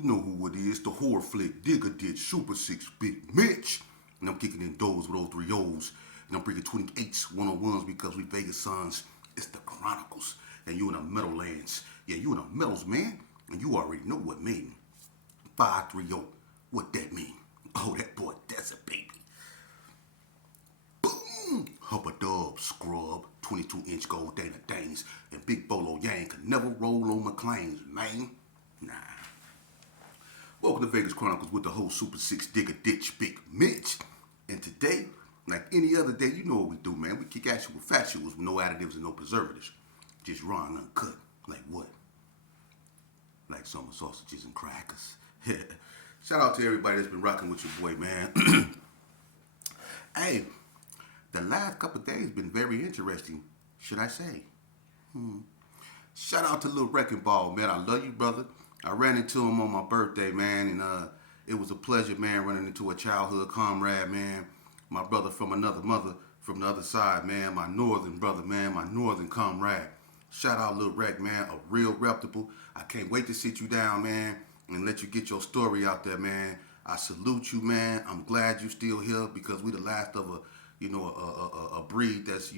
You know who it is, the horror flick, Digger Ditch, Super 6, Big Mitch. And I'm kicking in doors with those 3 O's. And I'm bringing 28s, 101s because we Vegas sons. It's the Chronicles. And you in the Meadowlands. Yeah, you in the Meadows, man. And you already know what mean. 530. What that mean? Oh, that boy, that's a baby. Boom! Hubba Dub, Scrub, 22-inch gold Dana Danes, and Big Bolo Yang can never roll on McLean's, man. Nah. Welcome to Vegas Chronicles with the whole Super 6 Digger Ditch, Big Mitch. And today, like any other day, you know what we do, man. We kick actual factuals with no additives and no preservatives. Just raw and uncut. Like what? Like summer sausages and crackers. Shout out to everybody that's been rocking with your boy, man. Hey, the last couple of days been very interesting, should I say. Shout out to Lil Wrecking Ball, man. I love you, brother. I ran into him on my birthday, man, and it was a pleasure, man, running into a childhood comrade, man. My brother from another mother, from the other side, man. My northern brother, man. My northern comrade. Shout out Lil Wreck, man. A real reputable. I can't wait to sit you down, man, and let you get your story out there, man. I salute you, man. I'm glad you still here because we the last of a breed that's,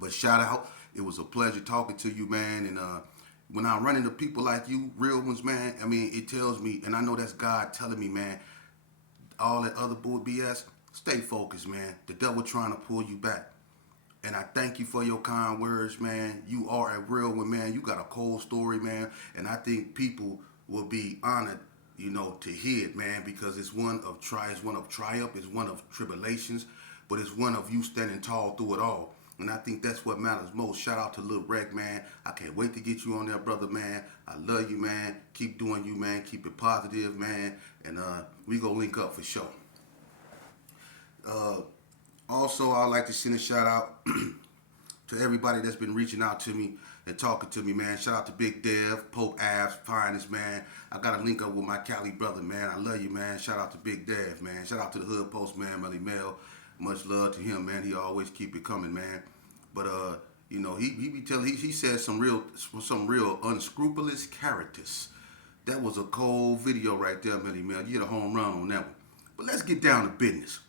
But shout out. It was a pleasure talking to you, man. And when I run into people like you, real ones, man, I mean, it tells me, and I know that's God telling me, man, all that other bull BS, stay focused, man. The devil trying to pull you back. And I thank you for your kind words, man. You are a real one, man. You got a cold story, man. And I think people will be honored, to hear it, man, because it's one of triumph, it's one of tribulations, but it's one of you standing tall through it all. And I think that's what matters most. Shout out to Lil Wreck, man. I can't wait to get you on there, brother, man. I love you, man. Keep doing you, man. Keep it positive, man. And we gonna link up for sure. Also, I'd like to send a shout out to everybody that's been reaching out to me and talking to me, man. Shout out to Big Dev, Pope Avs, Finest, man. I got to link up with my Cali brother, man. I love you, man. Shout out to Big Dev, man. Shout out to the Hood Post, man, Melly Mel. Much love to him, man. He always keep it coming, man. But he be telling, he says some real unscrupulous characters. That was a cold video right there, Melly Mel. You get a home run on that one. But let's get down to business.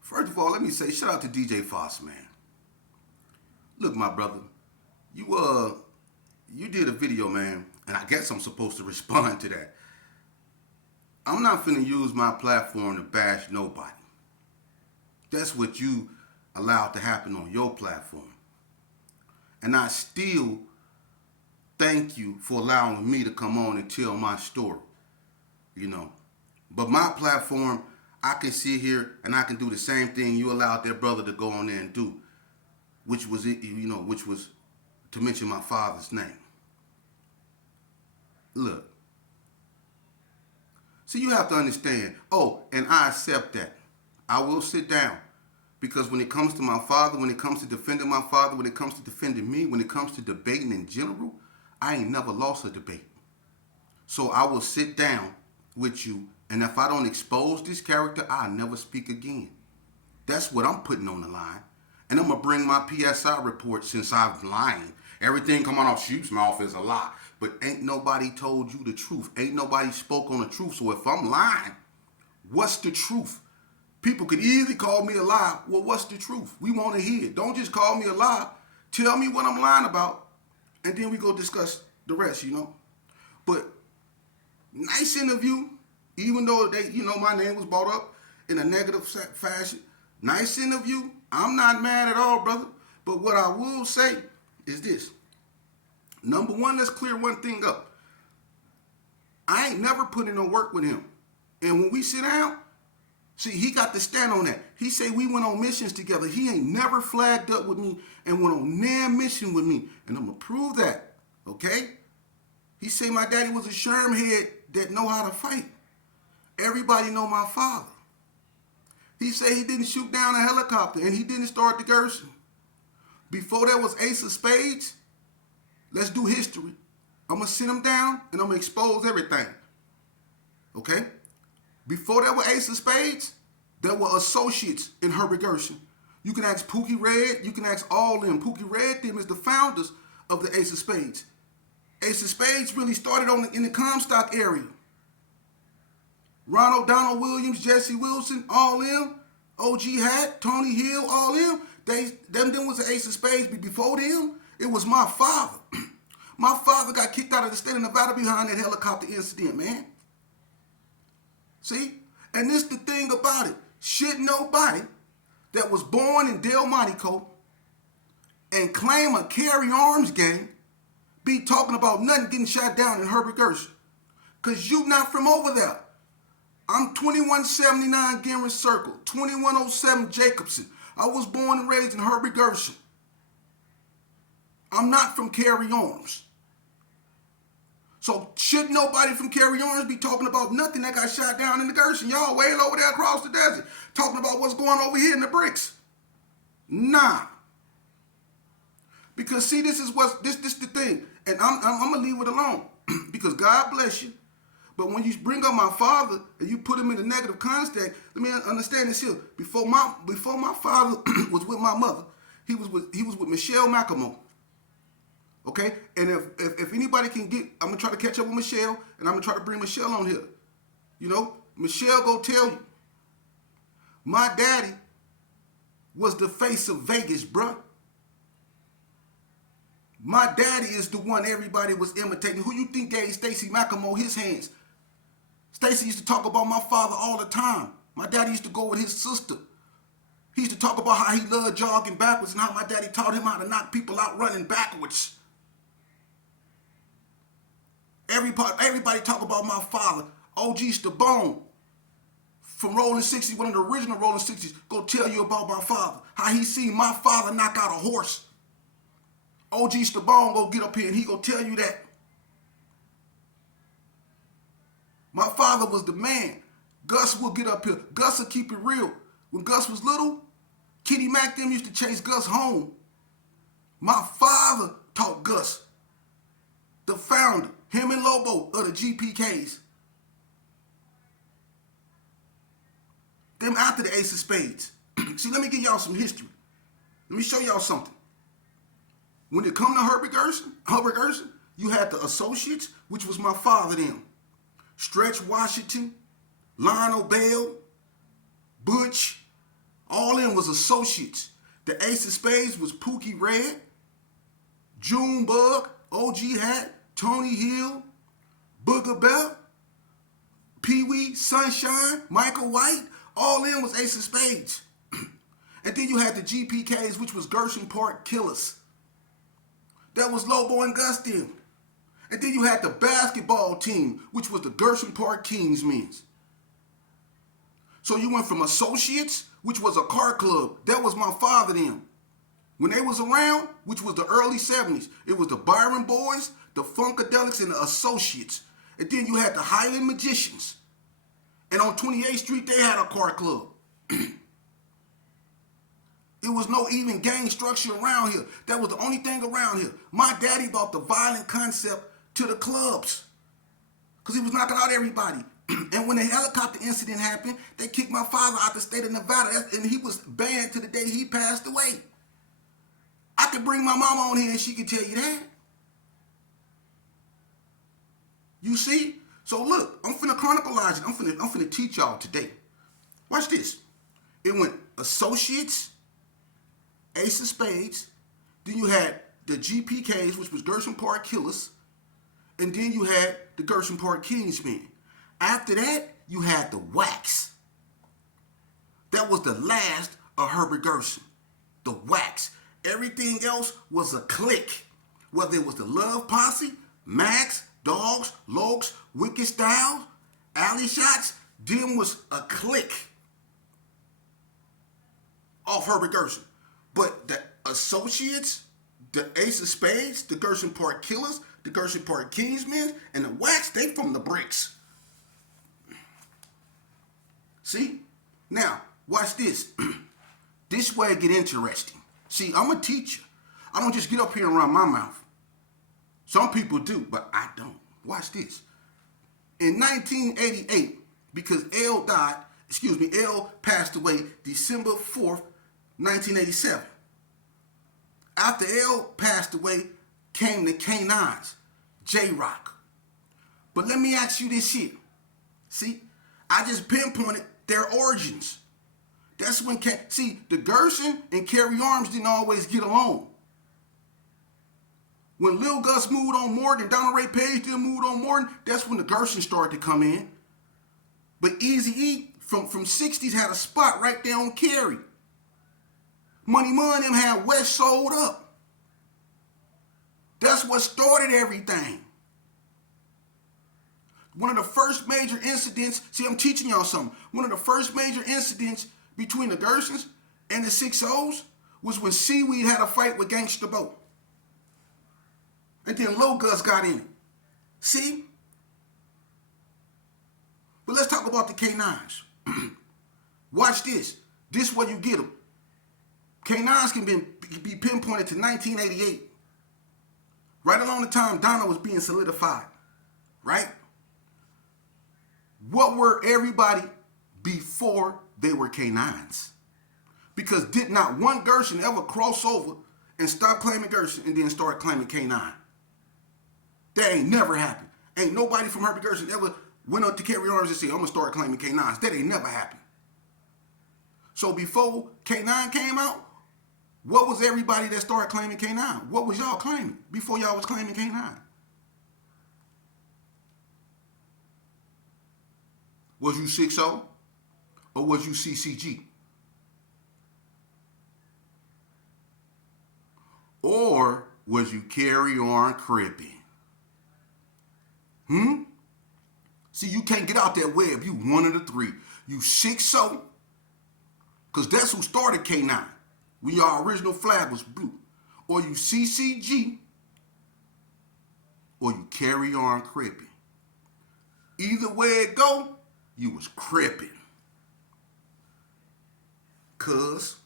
First of all, let me say shout out to Djfos, man. Look, my brother, you did a video, man, and I guess I'm supposed to respond to that. I'm not finna use my platform to bash nobody. That's what you allowed to happen on your platform. And I still thank you for allowing me to come on and tell my story, But my platform, I can sit here and I can do the same thing you allowed that brother to go on there and do, which was to mention my father's name. Look. See, you have to understand. Oh, and I accept that. I will sit down. Because when it comes to my father, when it comes to defending my father, when it comes to defending me, when it comes to debating in general, I ain't never lost a debate. So I will sit down with you, and if I don't expose this character, I'll never speak again. That's what I'm putting on the line. And I'm going to bring my PSI report since I'm lying. Everything coming off Shoot's mouth is a lie. But ain't nobody told you the truth. Ain't nobody spoke on the truth. So if I'm lying, what's the truth? People could easily call me a lie. Well, what's the truth? We want to hear it. Don't just call me a lie. Tell me what I'm lying about. And then we go discuss the rest, But nice interview. Even though my name was brought up in a negative fashion. Nice interview. I'm not mad at all, brother. But what I will say is this. Number one, let's clear one thing up. I ain't never put in no work with him. And when we sit down, see, he got to stand on that. He say we went on missions together. He ain't never flagged up with me and went on near mission with me. And I'm going to prove that, okay? He say my daddy was a sherm head that know how to fight. Everybody know my father. He say he didn't shoot down a helicopter and he didn't start the Gerson. Before there was Ace of Spades, let's do history. I'm going to sit him down and I'm going to expose everything. Okay? Before there were Ace of Spades, there were associates in Herbert Gerson. You can ask Pookie Red. You can ask all them. Pookie Red, them is the founders of the Ace of Spades. Ace of Spades really started in the Comstock area. Ronald Donald Williams, Jesse Wilson, all them. OG Hat, Tony Hill, all them. Them was the Ace of Spades. But before them, it was my father. My father got kicked out of the state of Nevada behind that helicopter incident, man. See? And this the thing about it. Should nobody that was born in Del Monte and claim a carry arms gang be talking about nothing getting shot down in Herbert Gerson? Because you not from over there. I'm 2179 Gerson Circle, 2107 Jacobson. I was born and raised in Herbert Gerson. I'm not from carry arms. So should nobody from carry arms be talking about nothing that got shot down in the Gerson? Y'all way over there across the desert talking about what's going on over here in the bricks. Nah. Because see, this is what's this the thing. And I'm gonna leave it alone. Because God bless you. But when you bring up my father and you put him in a negative context, let me understand this here. Before my father was with my mother, he was with Michelle McElmo. Okay? And if anybody can get, I'm gonna try to catch up with Michelle, and I'm gonna try to bring Michelle on here. You know, Michelle go tell you, my daddy was the face of Vegas, bruh. My daddy is the one everybody was imitating. Who you think gave Stacy McElmo his hands? Stacy used to talk about my father all the time. My daddy used to go with his sister. He used to talk about how he loved jogging backwards and how my daddy taught him how to knock people out running backwards. Everybody talk about my father. OG Stabone from Rolling 60s, one of the original Rolling 60s, go tell you about my father. How he seen my father knock out a horse. OG Stabone go get up here and he go tell you that. My father was the man. Gus will get up here. Gus will keep it real. When Gus was little, Kitty Mac them used to chase Gus home. My father taught Gus, the founder, him and Lobo of the Gpks. Them after the Ace of Spades. See, let me give y'all some history. Let me show y'all something. When it come to Herbert Gerson, you had the associates, which was my father them. Stretch Washington, Lionel Bell, Butch, all them was associates. The Ace of Spades was Pookie Red, Junebug, OG Hat, Tony Hill, Booger Bell, Pee Wee, Sunshine, Michael White, all them was Ace of Spades. And then you had the Gpks, which was Gerson Park Killers. That was Lobo and Gus them. And then you had the basketball team, which was the Gerson Park Kingsmen. So you went from associates, which was a car club. That was my father them. When they was around, which was the early 70s, it was the Byron Boys, the Funkadelics, and the Associates. And then you had the Highland Magicians. And on 28th Street, they had a car club. It was no even gang structure around here. That was the only thing around here. My daddy brought the violent concept to the clubs because he was knocking out everybody. And when the helicopter incident happened, they kicked my father out the state of Nevada, and he was banned to the day he passed away. I could bring my mama on here and she could tell you that. You see? So look, I'm finna chronicleize it. I'm finna teach y'all today. Watch this. It went associates, Ace of Spades, then you had the Gpks, which was Gerson Park Killers, and then you had the Gerson Park Kingsmen. After that, you had the Wax. That was the last of Herbert Gerson. The Wax. Everything else was a clique. Whether it was the Love Posse, Max, Dogs, Lokes, Wicked Styles, Alley Shots, them was a clique of Herbert Gerson. But the associates, the Ace of Spades, the Gerson Park Killers, the Gerson Park Kingsmen, and the Wax, they from the bricks. See? Now, watch this. This way it get interesting. See, I'm a teacher. I don't just get up here and run my mouth. Some people do, but I don't. Watch this. In 1988, because L passed away December 4th, 1987. After L passed away, came the K9'S, J-Rock. But let me ask you this here. See, I just pinpointed their origins. That's when, the Gerson and Carry Arms didn't always get along. When Lil Gus moved on Morton and Donald Ray Page did moved on Morton, that's when the Gerson started to come in. But Eazy-E from 60s had a spot right there on Carry. Money and them had West sold up. That's what started everything. One of the first major incidents, see, I'm teaching y'all something. One of the first major incidents between the Gersons and the 6-0s was when Seaweed had a fight with Gangsta Bo. And then Lil Gus got in it. See? But let's talk about the K9'S. Watch this. This is where you get them. K9'S can be pinpointed to 1988. Right along the time Donna was being solidified. Right? What were everybody before they were K9'S? Because did not one Gerson ever cross over and stop claiming Gerson and then start claiming K9? That ain't never happened. Ain't nobody from Herbie Gerson ever went up to Carry Arms and said, I'm going to start claiming K9'S. That ain't never happened. So before K9 came out, what was everybody that started claiming K9? What was y'all claiming before y'all was claiming K9? Was you 6-0 or was you CCG? Or was you Carry On Crippin'? See, you can't get out that web. You one of the three. You 6-0, because that's who started K9 when your original flag was blue. Or you CCG, or you Carry On Crippin'. Either way it go, you was crippin'. Cuz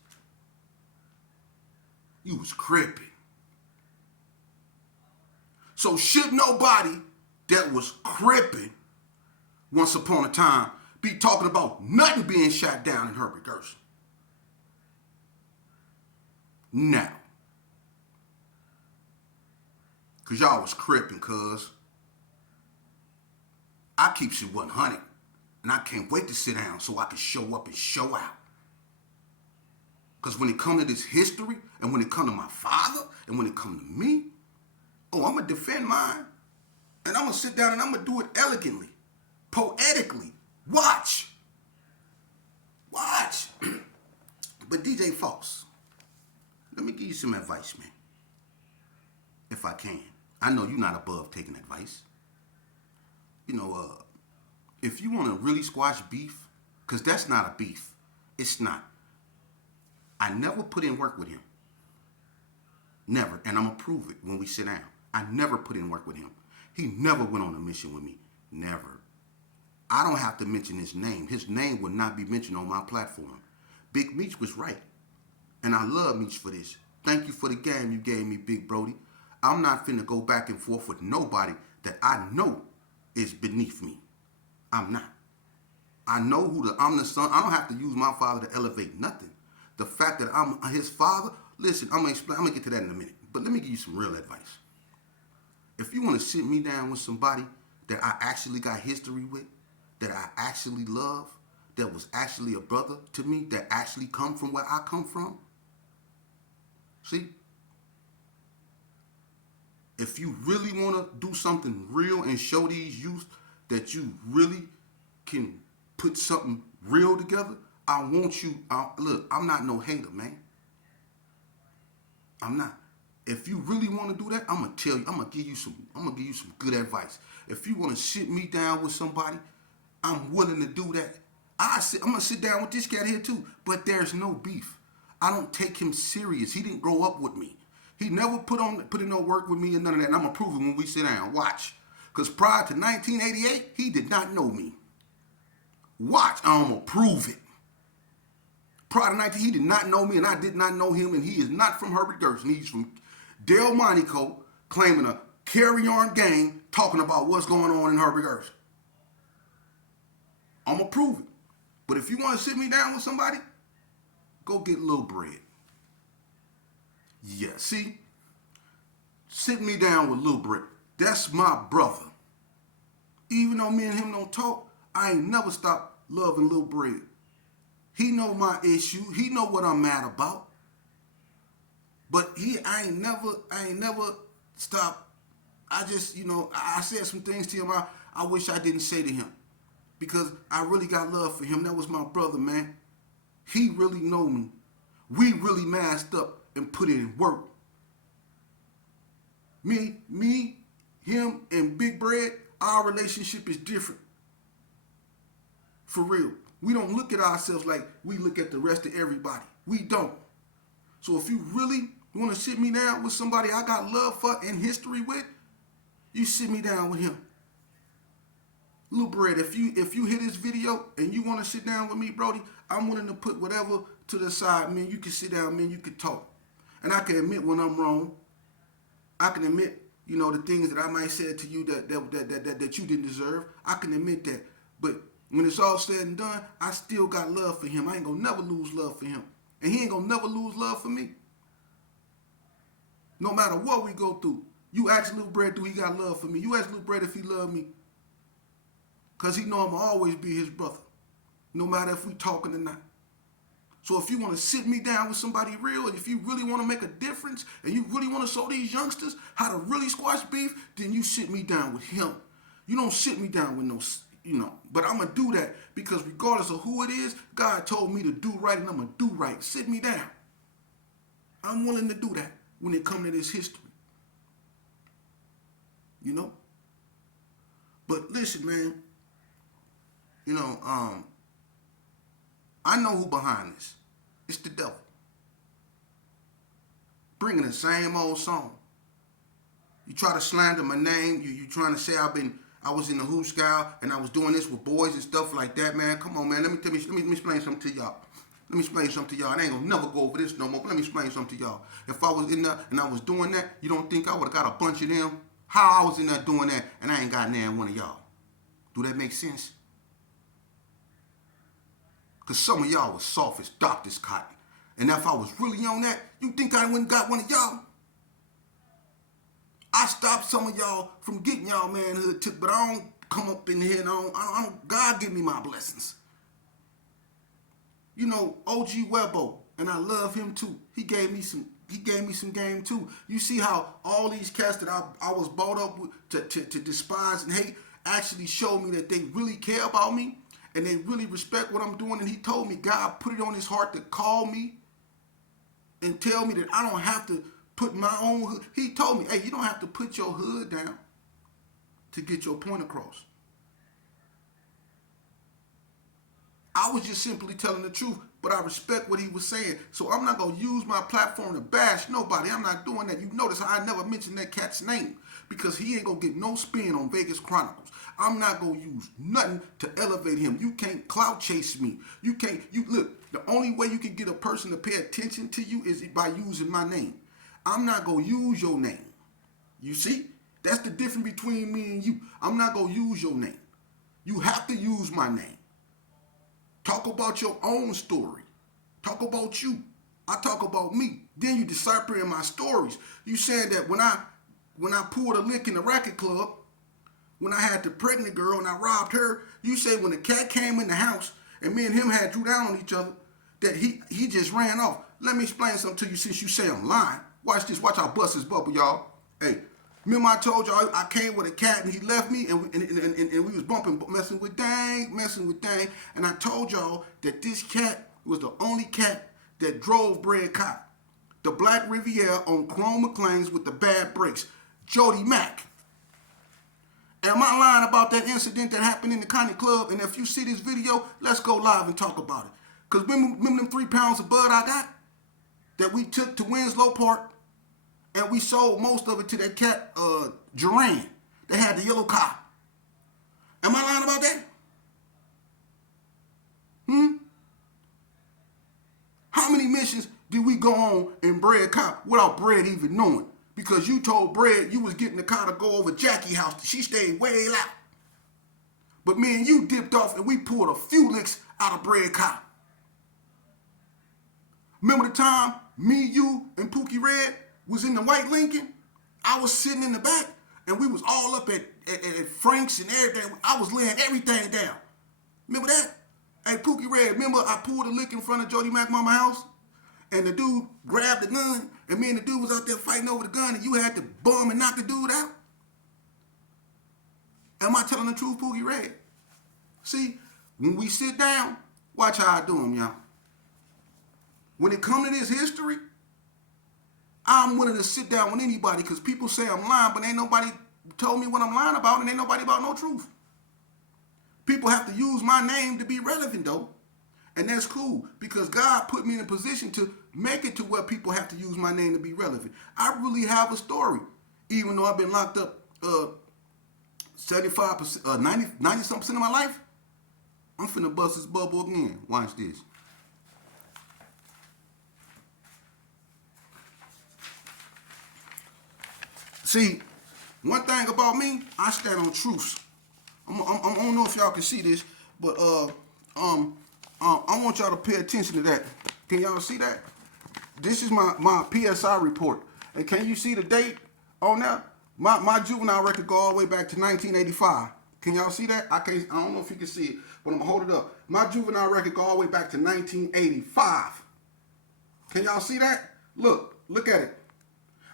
you was crippin'. So should nobody that was crippin' once upon a time be talking about nothing being shot down in Herbert Gerson? Now. Because y'all was crippin', cuz. I keep shit 100. And I can't wait to sit down so I can show up and show out. Because when it comes to this history, and when it comes to my father, and when it comes to me, oh, I'm going to defend mine. And I'm going to sit down and I'm going to do it elegantly, poetically. Watch. Watch. But Djfos, let me give you some advice, man. If I can. I know you're not above taking advice. You know, if you want to really squash beef, because that's not a beef. It's not. I never put in work with him. Never. And I'm going to prove it when we sit down. I never put in work with him. He never went on a mission with me. Never. I don't have to mention his name. His name would not be mentioned on my platform. Big Meech was right. And I love Meech for this. Thank you for the game you gave me, Big Brody. I'm not finna go back and forth with nobody that I know is beneath me. I'm not. I know I'm the son. I don't have to use my father to elevate nothing. The fact that I'm his father, listen, I'm gonna get to that in a minute. But let me give you some real advice. If you want to sit me down with somebody that I actually got history with, that I actually love, that was actually a brother to me, that actually come from where I come from, see? If you really want to do something real and show these youth that you really can put something real together, I want you, look, I'm not no hater, man. I'm not. If you really want to do that, I'm gonna tell you. I'm gonna give you some good advice. If you want to sit me down with somebody, I'm willing to do that. I'm gonna sit down with this cat here too. But there's no beef. I don't take him serious. He didn't grow up with me. He never put in no work with me and none of that. And I'm gonna prove it when we sit down. Watch. Because prior to 1988, he did not know me. Watch. I'm gonna prove it. Prior to 19, he did not know me, and I did not know him, and he is not from Herbert Gerson. He's from Del Montico, claiming a carry-on gang, talking about what's going on in Herbert Gerson. I'm going to prove it. But if you want to sit me down with somebody, go get Lil Bread. Yeah, see, sit me down with Lil Brick. That's my brother. Even though me and him don't talk, I ain't never stopped loving Lil Brick. He know my issue. He know what I'm mad about. But I ain't never stopped. I just, I said some things to him I wish I didn't say to him. Because I really got love for him. That was my brother, man. He really know me. We really masked up and put in work. Me, him, and Big Bread, our relationship is different. For real. We don't look at ourselves like we look at the rest of everybody. We don't. So if you really want to sit me down with somebody I got love for and history with, you sit me down with him. Lil Bread, if you hear this video and you want to sit down with me, Brody, I'm willing to put whatever to the side, man. You can sit down, man. You can talk. And I can admit when I'm wrong. I can admit, the things that I might say to you that you didn't deserve. I can admit that. But when it's all said and done, I still got love for him. I ain't gonna never lose love for him. And he ain't gonna never lose love for me. No matter what we go through. You ask Lil Bread, do he got love for me? You ask Lil Bread if he love me. Because he know I'm going to always be his brother. No matter if we talking or not. So if you want to sit me down with somebody real, and if you really want to make a difference, and you really want to show these youngsters how to really squash beef, then you sit me down with him. You don't sit me down with no, But I'm going to do that because regardless of who it is, God told me to do right, and I'm going to do right. Sit me down. I'm willing to do that when it comes to this history. But listen, man. I know who behind this. It's the devil. Bringing the same old song. You try to slander my name. You trying to say I was in the Who Scout and I was doing this with boys and stuff like that, man. Come on, man. Let me explain something to y'all. Let me explain something to y'all. I ain't gonna never go over this no more, but let me explain something to y'all. If I was in there and I was doing that, you don't think I would have got a bunch of them? How I was in there doing that and I ain't got near one of y'all? Do that make sense? Because some of y'all was soft as Dr. Cotton. And if I was really on that, you think I wouldn't got one of y'all? I stopped some of y'all from getting y'all manhood took, but I don't come up in here and I don't God give me my blessings. OG Webbo, and I love him too. He gave me some game too. You see how all these cats that I was brought up with to despise and hate actually showed me that they really care about me and they really respect what I'm doing. And he told me God put it on his heart to call me and tell me that I don't have to put my own hood. He told me, hey, you don't have to put your hood down to get your point across. I was just simply telling the truth, but I respect what he was saying. So I'm not going to use my platform to bash nobody. I'm not doing that. You notice how I never mentioned that cat's name because he ain't going to get no spin on Vegas Chronicles. I'm not going to use nothing to elevate him. You can't clout chase me. Look, the only way you can get a person to pay attention to you is by using my name. I'm not going to use your name. You see? That's the difference between me and you. I'm not going to use your name. You have to use my name. Talk about your own story. Talk about you. I talk about me. Then you deciphering my stories. You saying that when I pulled a lick in the racket club, when I had the pregnant girl and I robbed her, you say when the cat came in the house and me and him had drew down on each other, that he just ran off. Let me explain something to you since you say I'm lying. Watch this. Watch how I bust this bubble, y'all. Hey, remember I told y'all I came with a cat and he left me and we was bumping, messing with Dang. And I told y'all that this cat was the only cat that drove Bread Cop. The Black Riviera on Chrome McLean's with the bad brakes. Jody Mack. Am I lying about that incident that happened in the Connie Club? And if you see this video, let's go live and talk about it. Because remember them 3 pounds of bud I got that we took to Winslow Park? And we sold most of it to that cat, Duran, that had the yellow car. Am I lying about that? How many missions did we go on in Bread Cop without Bread even knowing? Because you told Bread you was getting the car to go over Jackie's house. She stayed way out. But me and you dipped off and we pulled a few licks out of Bread Cop. Remember the time Me, you, and Pookie Red was in the white Lincoln. I was sitting in the back, and we was all up at Frank's and everything. I was laying everything down. Remember that? Hey, Pookie Red, remember I pulled a lick in front of Jody Mac Mama house? And the dude grabbed the gun, and me and the dude was out there fighting over the gun, and you had to bum and knock the dude out? Am I telling the truth, Pookie Red? See, when we sit down, watch how I do them, y'all. When it comes to this history, I'm willing to sit down with anybody because people say I'm lying, but ain't nobody told me what I'm lying about, and ain't nobody about no truth. People have to use my name to be relevant, though. And that's cool because God put me in a position to make it to where people have to use my name to be relevant. I really have a story, even though I've been locked up 75%, 90-something of my life. I'm finna bust this bubble again. Watch this. See, one thing about me, I stand on truths. I don't know if y'all can see this, but I want y'all to pay attention to that. Can y'all see that? This is my PSI report. And can you see the date on that? My juvenile record go all the way back to 1985. Can y'all see that? I don't know if you can see it, but I'm gonna hold it up. My juvenile record go all the way back to 1985. Can y'all see that? Look at it.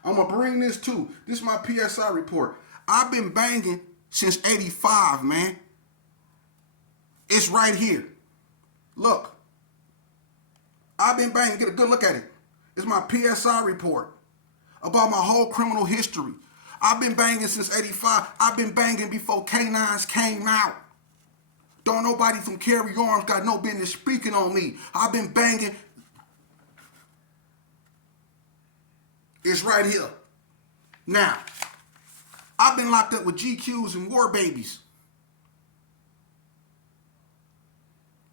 I'm gonna bring this too. This is my PSI report. I've been banging since 85, man. It's right here. Look. I've been banging. Get a good look at it. It's my PSI report about my whole criminal history. I've been banging since 85. I've been banging before K9'S came out. Don't nobody from Carry Arms got no business speaking on me. I've been banging. It's right here. Now, I've been locked up with GQs and war babies.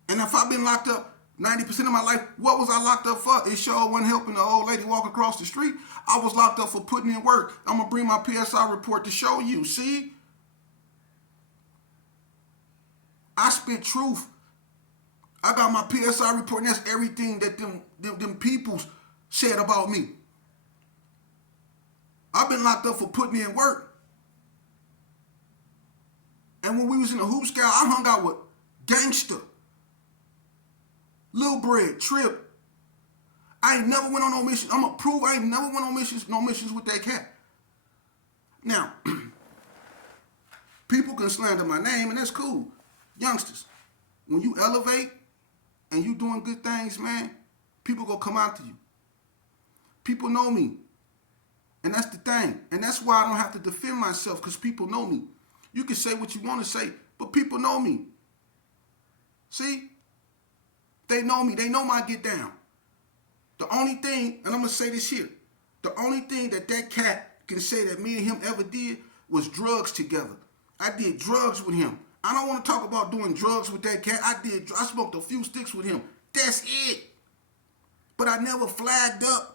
And if I've been locked up 90% of my life, what was I locked up for? It sure wasn't helping the old lady walk across the street. I was locked up for putting in work. I'm going to bring my PSI report to show you. See? I spit truth. I got my PSI report, and that's everything that them people said about me. I've been locked up for putting in work. And when we was in the Hoop Scout, I hung out with Gangster, Lil Bread, Trip. I ain't never went on no mission. I'm gonna prove I ain't never went on no missions with that cat. Now, people can slander my name, and that's cool. Youngsters, when you elevate and you doing good things, man, people gonna come out to you. People know me. And that's the thing. And that's why I don't have to defend myself, because people know me. You can say what you want to say, but people know me. See? They know me. They know my get down. The only thing, and I'm going to say this here, the only thing that cat can say that me and him ever did was drugs together. I did drugs with him. I don't want to talk about doing drugs with that cat. I smoked a few sticks with him. That's it. But I never flagged up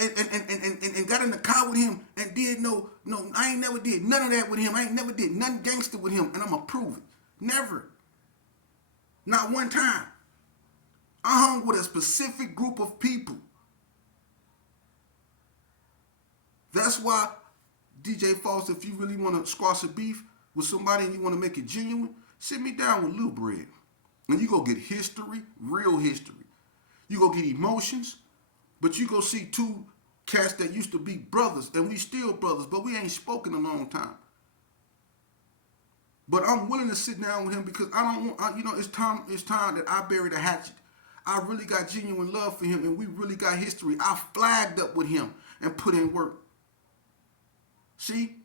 and got in the car with him and did no, I ain't never did none of that with him. I ain't never did nothing gangster with him, and I'm going to prove it. Never. Not one time. I hung with a specific group of people. That's why, Djfos, if you really want to squash a beef with somebody and you want to make it genuine, sit me down with Lil Bread. And you go get history, real history. You go get emotions, but you go see two cats that used to be brothers, and we still brothers, but we ain't spoken a long time. But I'm willing to sit down with him because I don't want, it's time that I bury the hatchet. I really got genuine love for him, and we really got history. I flagged up with him and put in work. See?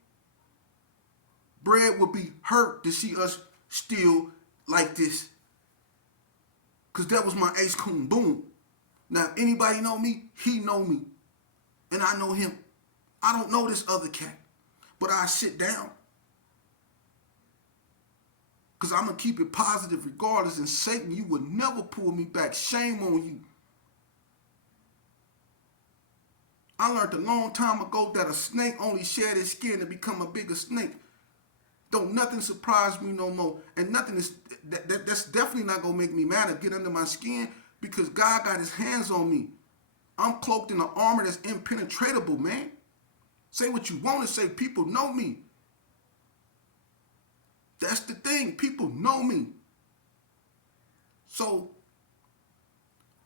Bread would be hurt to see us still like this. Because that was my ace coon boom. Now, if anybody know me, he know me. And I know him. I don't know this other cat. But I sit down. Because I'm going to keep it positive regardless. And Satan, you would never pull me back. Shame on you. I learned a long time ago that a snake only shed its skin to become a bigger snake. Don't nothing surprise me no more. And nothing is, that's definitely not going to make me mad or get under my skin, because God got his hands on me. I'm cloaked in an armor that's impenetrable, man. Say what you want to say. People know me. That's the thing. People know me. So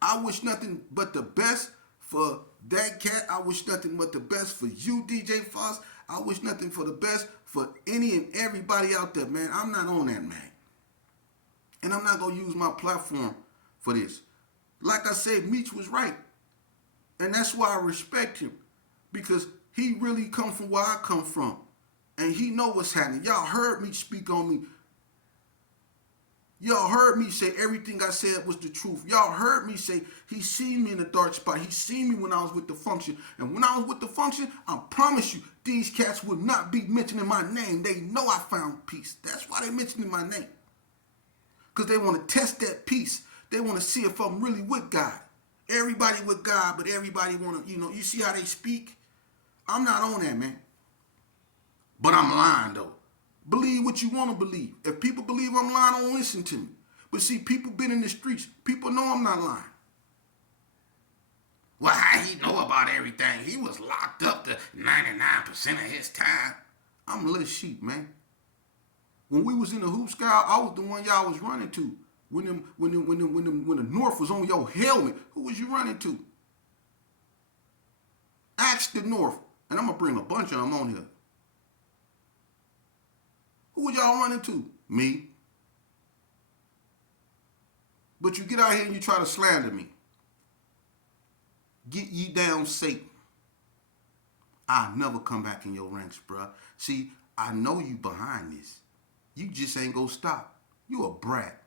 I wish nothing but the best for that cat. I wish nothing but the best for you, Djfos. I wish nothing for the best for any and everybody out there, man. I'm not on that, man. And I'm not going to use my platform for this. Like I said, Meech was right. And that's why I respect him. Because he really come from where I come from. And he know what's happening. Y'all heard me speak on me. Y'all heard me say everything I said was the truth. Y'all heard me say he seen me in a dark spot. He seen me when I was with the function. And when I was with the function, I promise you, these cats would not be mentioning my name. They know I found peace. That's why they mentioning my name. Because they want to test that peace. They want to see if I'm really with God. Everybody with God, but everybody want to, you see how they speak? I'm not on that, man. But I'm lying, though. Believe what you want to believe. If people believe I'm lying, don't listen to me. But see, people been in the streets. People know I'm not lying. Well, how he know about everything? He was locked up to 99% of his time. I'm a little sheep, man. When we was in the hoop scout, I was the one y'all was running to. When the North was on your helmet, who was you running to? Ask the North, and I'm gonna bring a bunch of them on here. Who was y'all running to? Me. But you get out here and you try to slander me. Get ye down, Satan. I'll never come back in your ranks, bruh. See, I know you behind this. You just ain't gonna stop. You a brat.